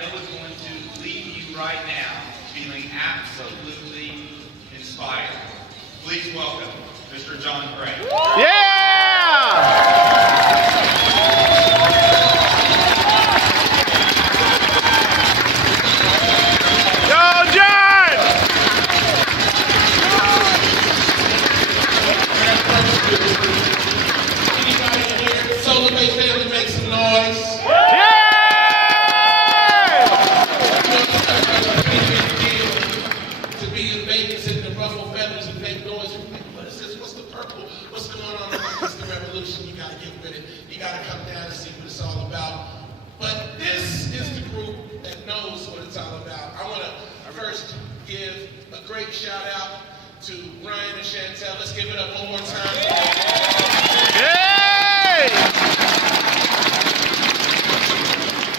know is going to leave you right now feeling absolutely inspired. Please welcome Mr. John Gray. Yeah! Go, John! Anybody in here? Solavei family, make some noise. To be in Vegas and the ruffle feathers and make noise. What is this? What's the purple? What's going on? It's the revolution. You gotta get with it. You gotta come down and see what it's all about. But this is the group that knows what it's all about. I want to first give a great shout out to Ryan and Chantel. Let's give it up one more time. Yay!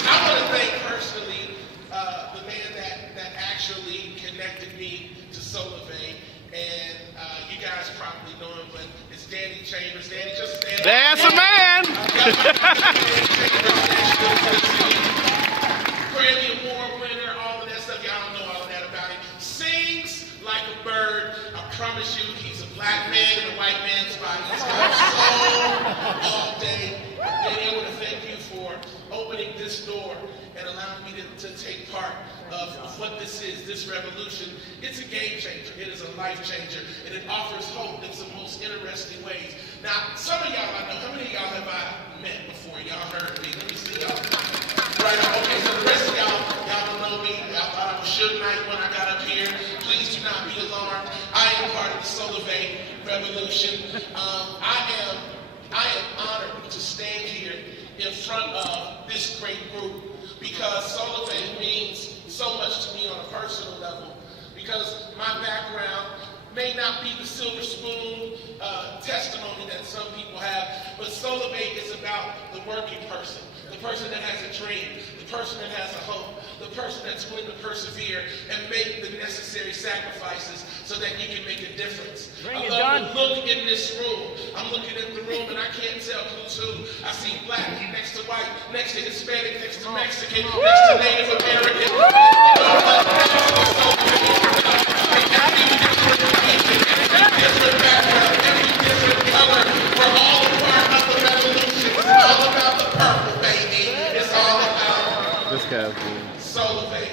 I want to thank personally the man that actually connected me to Solavei, and you guys probably know him, but it's Danny Chambers. Danny, just stand up. That's a man! Grammy Award winner, all of that stuff. Y'all don't know all of that about him. Sings like a bird. I promise you, he's a black man in a white man's body. He's got soul all day. Danny, I want to thank you for opening this door and allowing me to take part of what this is, this revolution. It's a game changer. It is a life changer. And it offers hope in some most interesting ways. Now, some of y'all I know. How many of y'all have I met before? Y'all heard me. Let me see y'all. Right, okay, so the rest of y'all don't know me. Y'all thought I was Suge Knight when I got up here. Please do not be alarmed. I am part of the Solavei revolution. I am honored to stand here in front of this great group because Solavei means so much to me on a personal level, because my background may not be the silver spoon testimony that some people have, but Solavei is about the working person, the person that has a dream, the person that has a hope, the person that's willing to persevere and make the necessary sacrifices so that you can make a difference. I love to look in this room. I'm looking at the room and I can't tell who's who. I see black next to white, next to Hispanic, next to Mexican, next to Native American. You know, every different background, every different color. We're all a part of the revolution. It's all about the purple, baby. It's all about This guy's Solavei.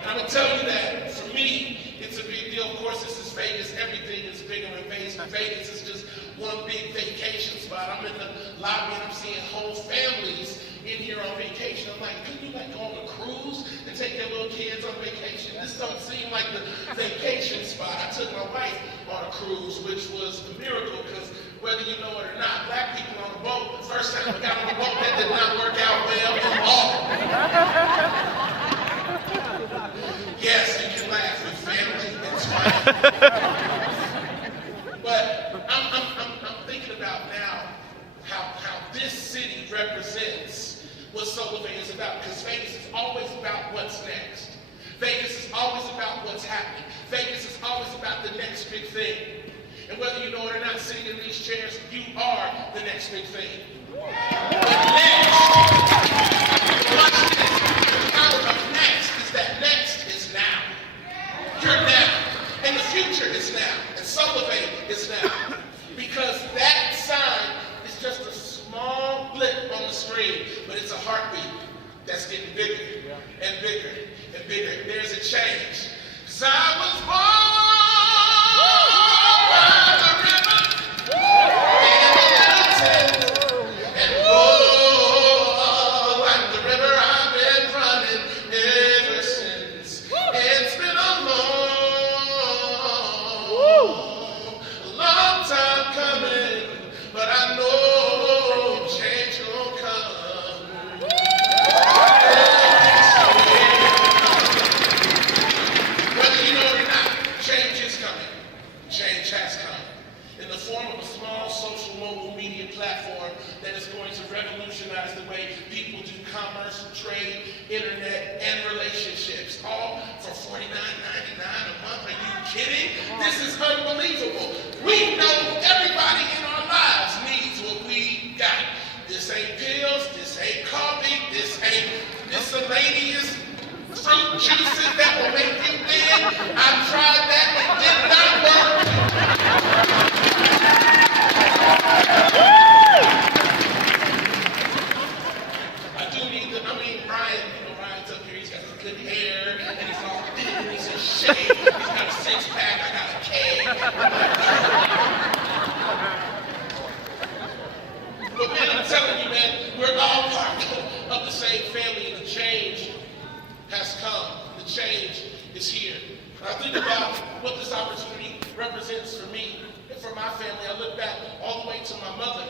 And I'm going to tell you that for me, it's a big deal. Of course, this is Vegas. Everything is bigger in Vegas. Vegas is just one big vacation spot. I'm in the lobby and I'm seeing whole families in here on vacation. I'm like, couldn't you like go on a cruise and take your little kids on vacation? This don't seem like the vacation spot. I took my wife on a cruise, which was a miracle because whether you know it or not, black people on a boat, the first time we got on a boat, that did not work out well at all. Yes, you can laugh with family, it's fine. But I'm thinking about now how this city represents what Solavei is about, because Vegas is always about what's next. Vegas is always about what's happening. Vegas is always about the next big thing. And whether you know it or not, sitting in these chairs, you are the next big thing. But next, watch this. The power of next is that next is now. You're now. And the future is now. And Solavei is now. Because that sign is just a small blip on the screen, but it's a heartbeat that's getting bigger and bigger and bigger. There's a change. 'Cause I was born by the river and oh, like the river I've been running ever since. It's been a long time coming, but I know change will come. Whether you know it or not, change is coming. Change has come. In the form of a small social mobile media platform that is going to revolutionize the way people do commerce, trade, internet, and relationships. All for $49.99 a month. Are you kidding? This is unbelievable. We know everybody in our lives needs what we got. This ain't pills, this ain't coffee, this ain't miscellaneous fruit juices that will make you thin. I've tried that. It did not work. I do need to, Ryan, Ryan's up here. He's got some good hair, and he's all thin. He's in shape. He's got a six-pack. I got a keg. But man, I'm telling you, man, we're all part of the same family, and the change has come. The change is here. When I think about what this opportunity represents for me and for my family, I look back all the way to my mother.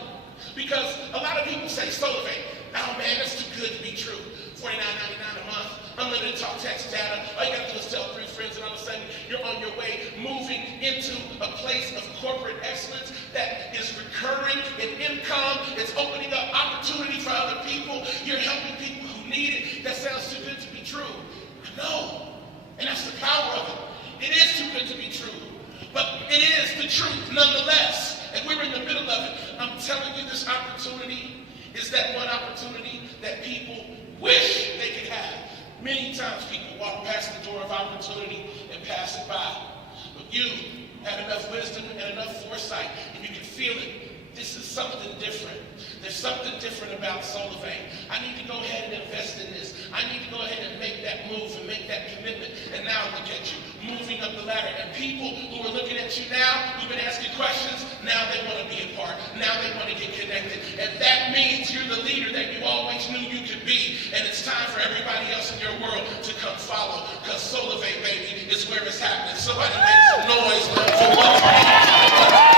Because a lot of people say, Solavei, oh man, that's too good to be true. $49.99 a month, unlimited talk, text, data. All you gotta do is tell 3 friends, and all of a sudden you're on your way, moving into a place of corporate excellence that is recurring in income. It's opening up opportunity for other people. You're helping people who need it. That sounds too good to be true. I know, and that's the power of it. It is too good to be true, but it is the truth nonetheless. And we're in the middle of it. I'm telling you, this opportunity is that one opportunity that people wish they could have. Many times people walk past the door of opportunity and pass it by. But you have enough wisdom and enough foresight, and you can feel it. This is something different. There's something different about Solavei. I need to go ahead and invest in this. I need to go ahead and make that move and make that commitment. And now look at you, moving up the ladder. And people who are looking at you now, who've been asking questions, now they want to be a part. Now they want to get connected. And that means you're the leader that you always knew you could be. And it's time for everybody else in your world to come follow. Because Solavei, baby, is where it's happening. Somebody make some noise for what's happening.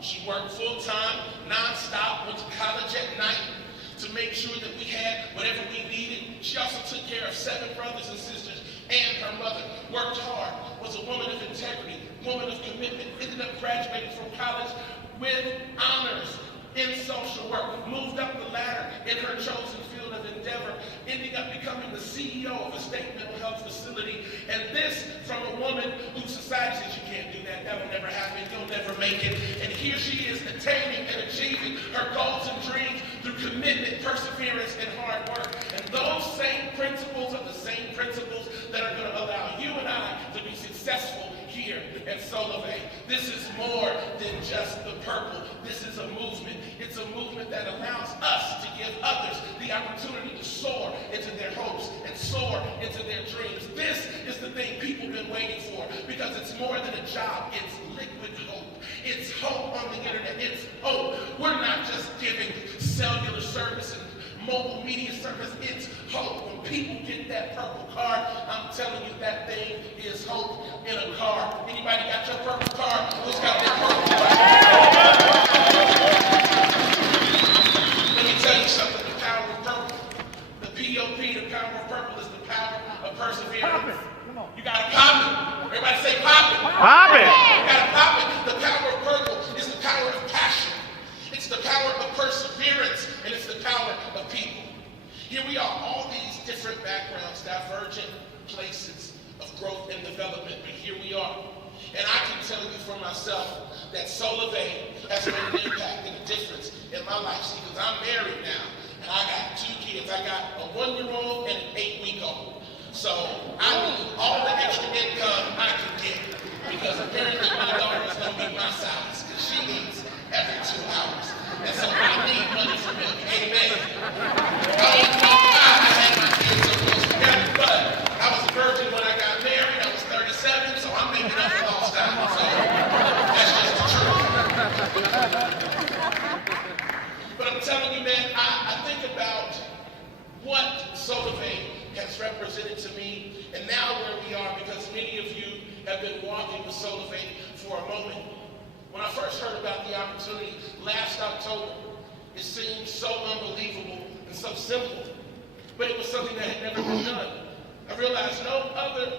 She worked full-time, non-stop, went to college at night to make sure that we had whatever we needed. She also took care of 7 brothers and sisters and her mother. Worked hard, was a woman of integrity, woman of commitment, ended up graduating from college with honors in social work, moved up the ladder in her chosen field of endeavor, ending up becoming the CEO of a state mental health facility. And this from a woman whose society says you can't do that, that'll never happen, you'll never make it. And here she is attaining and achieving her goals and dreams through commitment, perseverance, and hard work. And those same principles are the same principles that are going to allow you and I to be successful here at Solavei. This is more than just the purple. This is a movement. It's a movement that allows us to give others the opportunity to soar into their hopes and soar into their dreams. This is the thing people have been waiting for, because it's more than a job. It's liquid hope. It's hope on the internet. It's hope. We're not just giving cellular service and mobile media service. It's hope. When people get that purple card, I'm telling you, that thing is hope in a car. Anybody got your purple card? Who's got their purple card? Let me tell you something. The power of purple, the P-O-P, the power of purple is the power of perseverance. You gotta pop it. Everybody say pop it. Pop it. You gotta pop it. The power of purple is the power of passion. It's the power of perseverance, and it's the power of people. Here we are, all these different backgrounds, divergent places of growth and development, but here we are. And I can tell you for myself that Solavei has made an impact and a difference in my life. See, because I'm married now, and I got 2 kids. I got a 1-year-old and an 8-week-old. So I need all the extra income I can get, because apparently my daughter is going to be my size, because she needs every 2 hours. And so I need money for milk. Amen. I don't know why I had my kids so close together, but I was a virgin when I got married. I was 37, so I'm making up for lost time. So that's just the truth. But I'm telling you, man, I think about what Solavei has represented to me, and now where we are, because many of you have been walking with Solavei for a moment. When I first heard about the opportunity last October, it seemed so unbelievable and so simple, but it was something that had never been done. I realized no other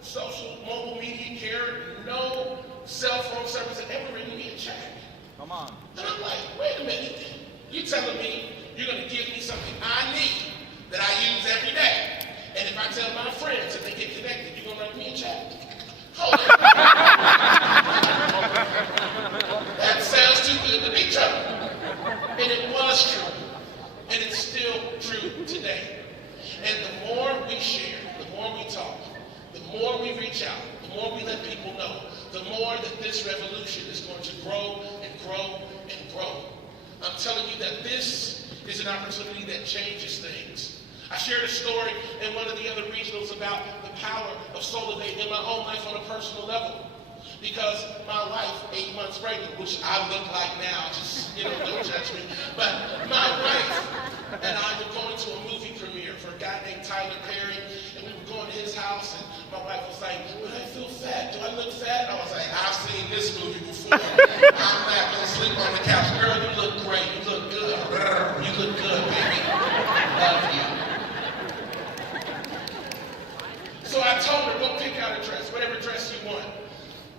social mobile media carrier, no cell phone service had ever written me a check. Come on. And I'm like, wait a minute, you're telling me you're going to give me something I need that I use every day, and if I tell my an opportunity that changes things. I shared a story in one of the other regionals about the power of Solavei in my own life on a personal level. Because my wife, 8 months pregnant, which I look like now, just, don't judge me. But my wife and I were going to a movie premiere for a guy named Tyler Perry, and we were going to his house, and my wife was like, "But I feel fat. Do I look fat?" I was like, "I've seen this movie before. I'm not going to sleep on the couch. Girl, you look great. You look good. You look good, baby. Love you." So I told her, "Go pick out a dress, whatever dress you want."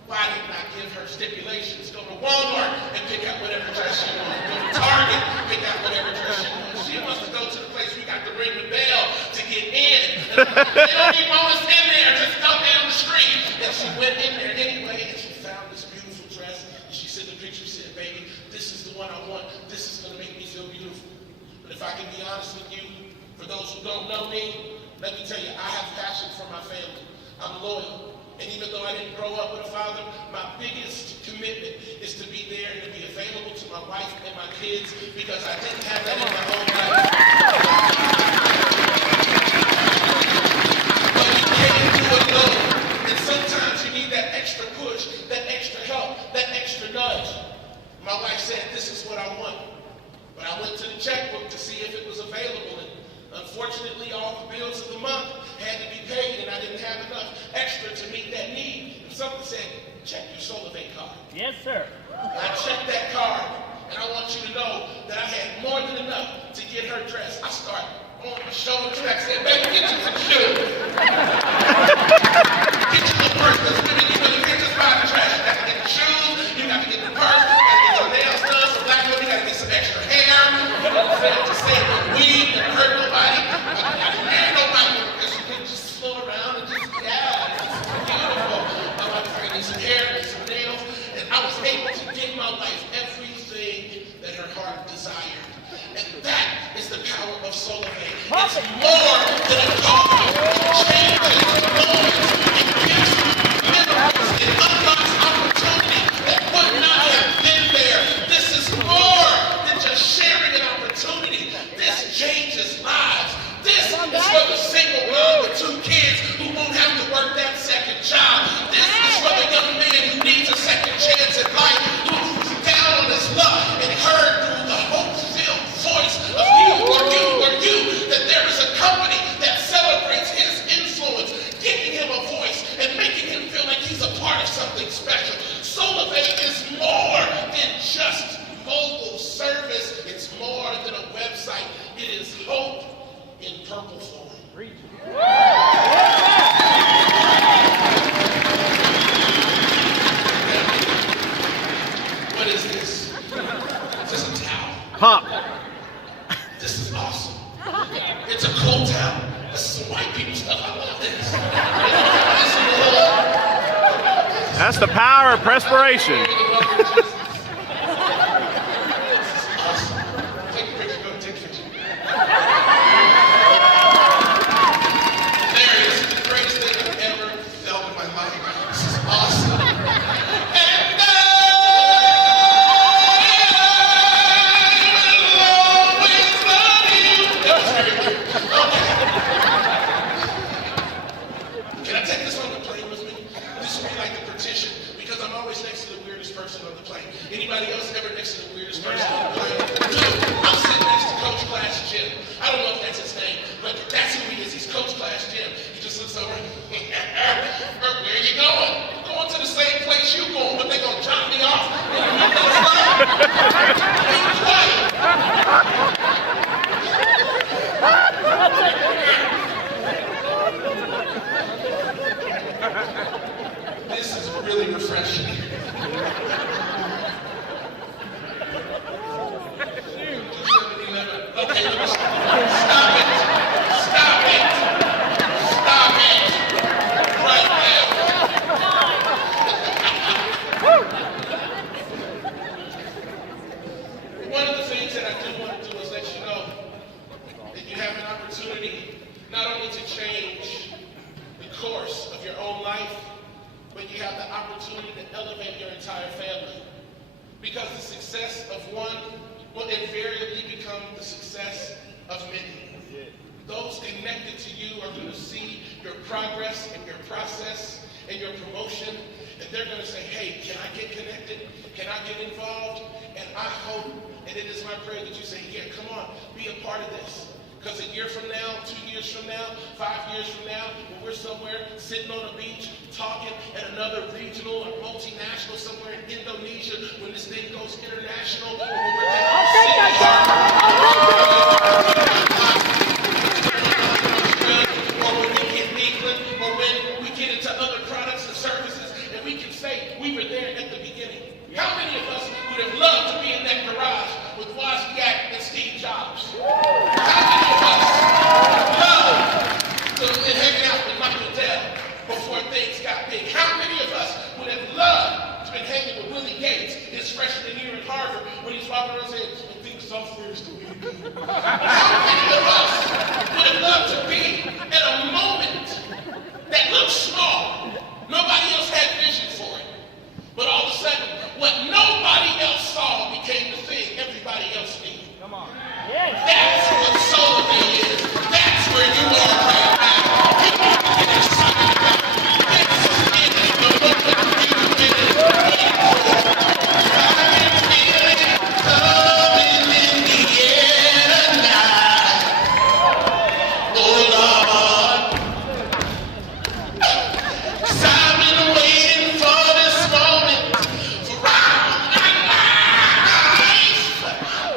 Why didn't I give her stipulations? Go to Walmart and pick out whatever dress she wants. Go to Target, pick out whatever dress she wants. She wants to go to the place we got to ring the bell to get in. And I'm like, "You don't need moments in there, just go down the street." And she went in there anyway, and she found this beautiful dress. And she said the picture said, "Baby, this is the one I want. This is going to make me feel beautiful." But if I can be honest with you, for those who don't know me, let me tell you, I have passion for my family. I'm loyal. And even though I didn't grow up with a father, my biggest commitment is to be there and to be available to my wife and my kids, because I didn't have that in my own life. But you can't do it alone. And sometimes you need that extra push, that extra help, that extra nudge. My wife said, "This is what I want." But I went to the checkbook to see if it was available. And unfortunately, all the bills of the month had to be paid, and I didn't have enough extra to meet that need. And someone said, "Check your Solavei card." Yes, sir. I checked that card, and I want you to know that I had more than enough to get her dressed. I started on my shoulders back, said, "Baby, get you some shoes. Get you the purse, because women, you can't just buy the trash. You got to get the shoes, you got to get the purse, you got to get your nails done. Some black women, you got to get some extra hair. You know what I'm saying? Just say it with weed and hurt nobody. I didn't marry nobody because you can just slow around and just, yeah, it's just beautiful. My wife needs some hair and some nails, and I was able to give my wife everything that her heart desired. And that is the power of Solavei. It's more than a call. It changes lives. It gives miracles. It unlocks opportunity that would not have been there. This is more than just sharing an opportunity. This changes lives. This is for the single mom with 2 kids who won't have to work that second job. This is for the young man who needs a second chance at life, who's down on his luck and heard through the hope-filled voice of you or you or you that there is a company that celebrates his influence, giving him a voice and making him feel like he's a part of something special. Solavei is more than just mobile service. It's more than a website. It is hope in purple form. What is this? Is this a towel? Pop. This is awesome. It's a cool towel. This is some white people stuff. I love this. That's the power of perspiration. Awesome. Take a picture. Go take a picture. There it is. The greatest thing I've ever felt in my life. This is awesome. And I will always love you. That was very weird. Okay. Can I take this on the plane with me? This will be like the petition, because I'm always next to the weirdest person on the plane. Anybody else ever next to the weirdest person on the plane? I'm sitting next to Coach Class Jim. I don't know if that's his name, but that's who he is. He's Coach Class Jim. He just looks over. Where are you going? I'm going to the same place you going, but they gonna drop me off in the middle of the line? Be quiet. This is really refreshing. 2:11. Okay, let me stop it. Stop it. Stop it. Right now. One of the things that I do want to do is let you know that you have an opportunity not only to change the course of your own life, but you have the opportunity to elevate your entire family. Because the success of one will invariably become the success of many. Those connected to you are going to see your progress and your process and your promotion, and they're going to say, hey, can I get connected? Can I get involved? And I hope, and it is my prayer that you say, yeah, come on, be a part of this. Because a year from now, 2 years from now, 5 years from now, when we're somewhere sitting on a beach talking at another regional or multinational somewhere in Indonesia, when this thing goes international, or when we're or when we get England, or when we get into other products and services, and we can say we were there at the beginning. How many of us would have loved to be in that garage with Wozniak and Steve Jobs? How many of us would love to have been hanging out with Michael Dell before things got big? How many of us would have loved to have been hanging with Willie Gates his freshman year at Harvard when he's walking around saying, I think software is the way to go? How many of us would have loved to be at a moment that looked small? Nobody else had vision for it. But all of a sudden, what nobody else saw became the thing everybody else needed. Come on. That's what Solavei is. That's where you are right now. You need to get excited about this is the moment you've been waiting for. I can feel it coming in the air tonight. Oh Lord. 'Cause I've been waiting for this moment for all my life.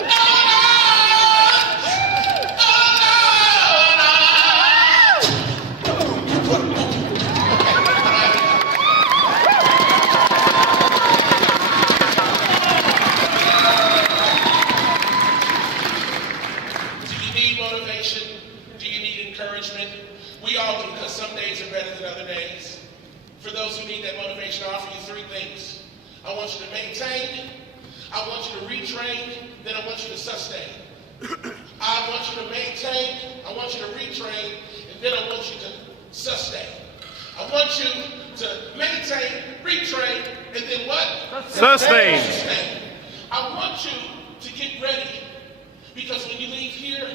Oh Do you need motivation? Do you need encouragement? We all do, because some days are better than other days. For those who need that motivation, I offer you three things. I want you to maintain, I want you to retrain, then I want you to sustain. I want you to maintain, I want you to retrain, and then I want you to sustain. I want you to maintain, retrain, and then what? Sustain. Sustain. I want you to get ready, because when you leave here,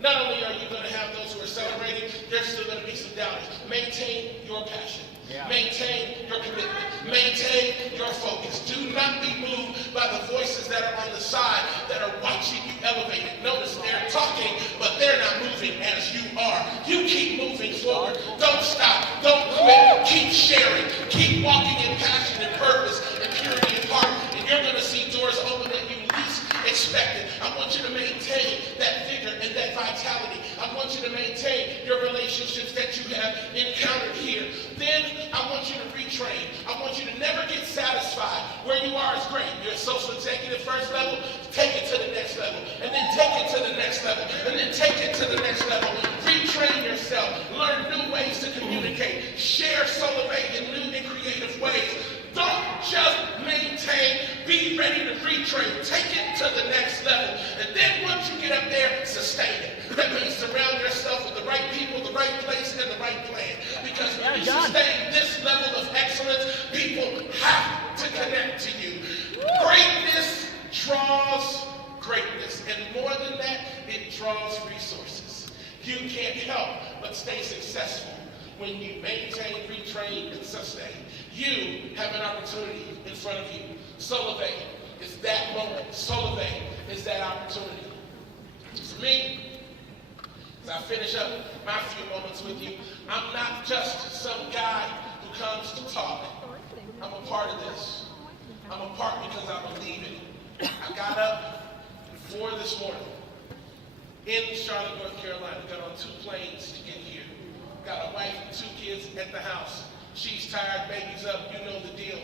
not only are you going to have those who are celebrating, there's still going to be some doubters. Maintain your passion. Yeah. Maintain your commitment. Maintain your focus. Do not be moved by the voices that are on the side that are watching you elevate it. Notice they're talking, but they're not moving as you are. You keep moving forward. Don't stop. Don't quit. Keep sharing. Keep walking in passion and purpose and purity of heart. And you're going to see doors open that you least expected. I want you to maintain that vigor and that vitality. I want you to maintain your relationships that you have encountered here. Then I want you to retrain. I want you to never get satisfied. Where you are is great. You're a social executive first level, take it to the next level. And then take it to the next level. And then take it to the next level. Retrain yourself. Learn new ways to communicate. Share Solavei in new and creative ways. Don't just maintain, be ready to retrain. Take it to the next level. And then once you get up there, sustain it. That means surround yourself with the right people, the right place, and the right plan. Because when you sustain this level of excellence, people have to connect to you. Greatness draws greatness. And more than that, it draws resources. You can't help but stay successful when you maintain, retrain, and sustain. You have an opportunity in front of you. Solavei is that moment. Solavei is that opportunity. For me, as I finish up my few moments with you, I'm not just some guy who comes to talk. I'm a part of this. I'm a part because I believe in it. I got up at 4 this morning in Charlotte, North Carolina. Got on 2 planes to get here. Got a wife and 2 kids at the house. She's tired, baby's up, you know the deal.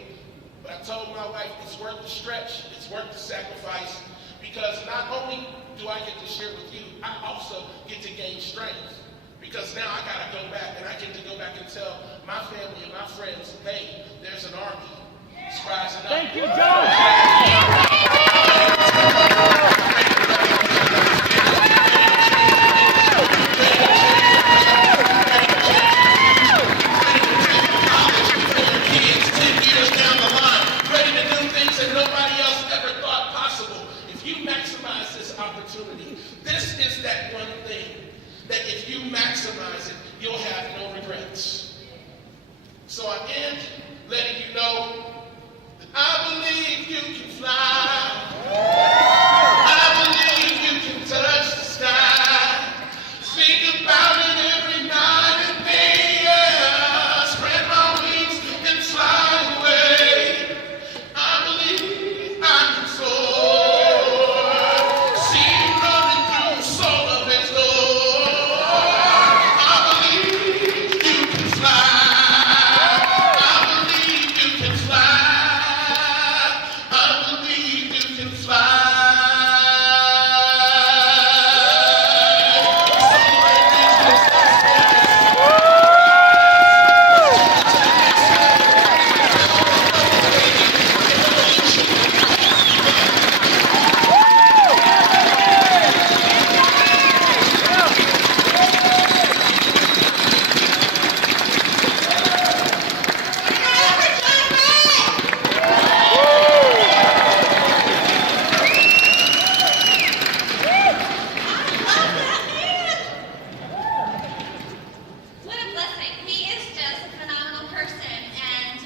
But I told my wife it's worth the stretch, it's worth the sacrifice, because not only do I get to share with you, I also get to gain strength. Because now I gotta go back, and I get to go back and tell my family and my friends, hey, there's an army. It's rising up. Thank you, John. Nobody else ever thought possible. If you maximize maximize it, you'll have no regrets. So I end letting you know that I believe you can fly. I believe you can touch the sky. Think about it every night and day. Yeah. Spread my wings and fly away. I believe I can soar. See you running through Solavei Regional. I believe you can fly. I believe you can fly. I believe you can fly. What a blessing. He is just a phenomenal person. And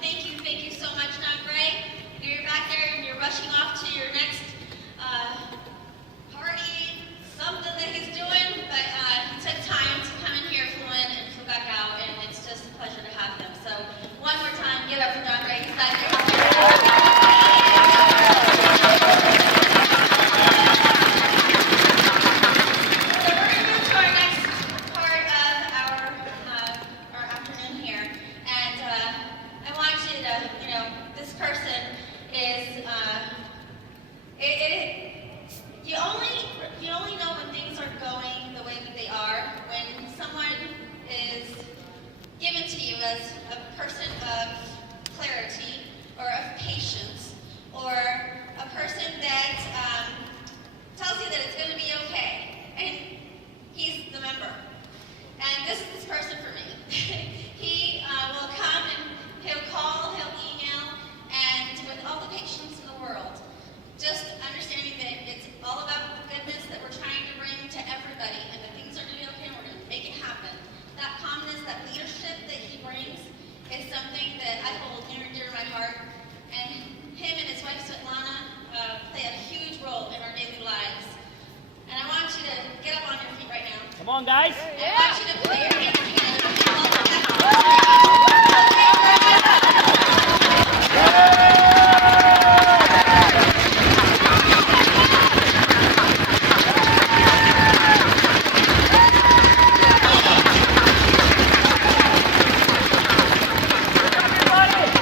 thank you so much, John Gray. You're back there and you're rushing off to your next party, something that he's doing. But he took time to come in here, flew in and flew back out. And it's just a pleasure to have him. So one more time, give it up for John Gray. He's back there. This person is, you only know when things are going the way that they are, when someone is given to you as a person of clarity or of patience or a person that tells you that it's going to be okay. And he's the member. And this is this person for me. He will come and he'll call, he'll email, and with all the patience in the world, just understanding that it's all about the goodness that we're trying to bring to everybody, and that things are going to be okay, and we're going to make it happen. That calmness, that leadership that he brings is something that I hold near and dear to my heart. And him and his wife Svetlana play a huge role in our daily lives. And I want you to get up on your feet right now. Come on, guys. I want you to put your hands together and welcome them.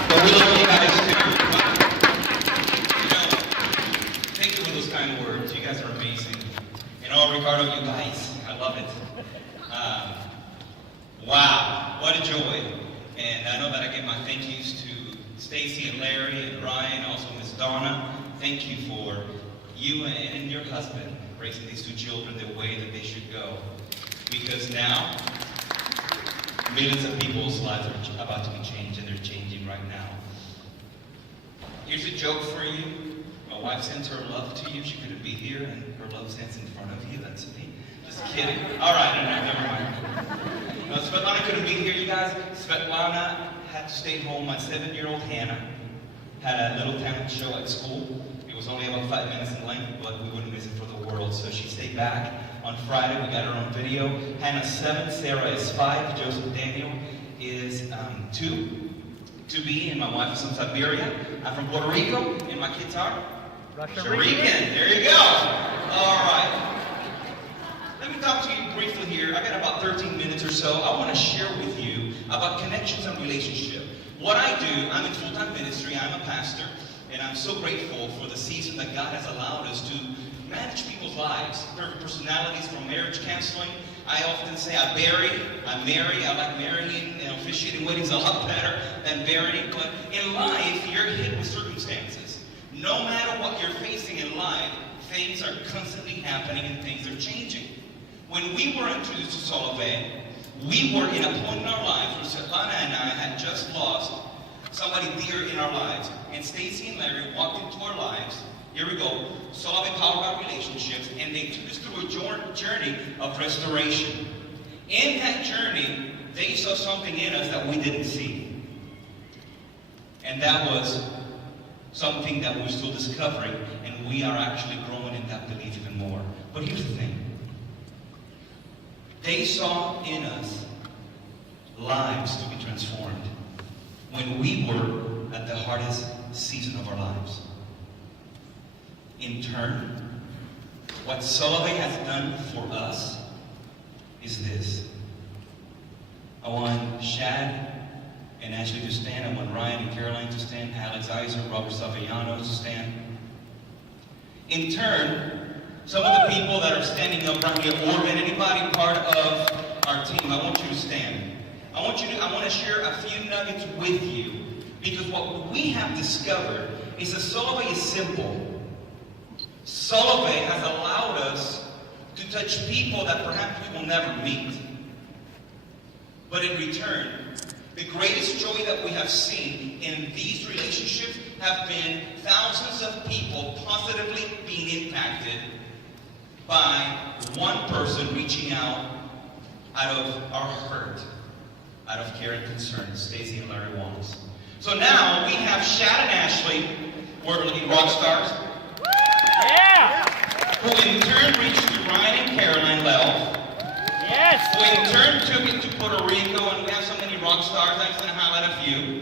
But we love you guys too. Thank you for those kind words. You guys are amazing. And all Ricardo, you guys, I love it. Wow, what a joy. And I know that I give my thank yous to Stacy and Larry and Ryan, also Miss Donna. Thank you for you and your husband raising these two children the way that they should go. Because now, millions of people's lives are about to be changed, and they're changing right now. Here's a joke for you. My wife sends her love to you. She couldn't be here, and her love stands in front of you. That's me. Just kidding. All right, never mind. No, Svetlana couldn't be here, you guys. Svetlana had to stay home. My 7-year-old Hannah had a little talent show at school. It was only about 5 minutes in length, but we wouldn't miss it for the world. So she stayed back. On Friday, we got her on video. Hannah's 7, Sarah is 5, Joseph Daniel is 2. To be, and my wife is from Siberia. I'm from Puerto Rico, and my kids are Puerto Rican. There you go. All right. Let me talk to you briefly here. I got about 13 minutes or so. I want to share with you about connections and relationship. What I do, I'm in full-time ministry. I'm a pastor, and I'm so grateful for the season that God has allowed us to manage people's lives. Perfect personalities, from marriage counseling. I often say I marry. I like marrying and officiating weddings a lot better than burying. But in life, you're hit with circumstances. No matter what you're facing in life, things are constantly happening and things are changing. When we were introduced to Solavei, we were in a point in our lives where Svetlana and I had just lost somebody dear in our lives. And Stacy and Larry walked into our lives. Here we go. Solavei Power About Relationships, and they took us through a journey of restoration. In that journey, they saw something in us that we didn't see. And that was something that we're still discovering, and we are actually growing in that belief even more. But here's the thing. They saw in us lives to be transformed when we were at the hardest season of our lives. In turn, what Solavei has done for us is this. I want Shad and Ashley to stand. I want Ryan and Caroline to stand. Alex Iser, Robert Saviano to stand. In turn, some of the people that are standing up right here, Orban, anybody part of our team, I want you to stand. I want to share a few nuggets with you, because what we have discovered is that Solavei is simple. Solavei has allowed us to touch people that perhaps we will never meet. But in return, the greatest joy that we have seen in these relationships have been thousands of people positively being impacted by one person reaching out of our hurt, out of care and concern, Stacy and Larry Wallace. So now we have Shad and Ashley, we're looking rock stars, who in turn reached to Ryan and Caroline Lell, who in turn took it to Puerto Rico, and we have so many rock stars, I'm just going to highlight a few.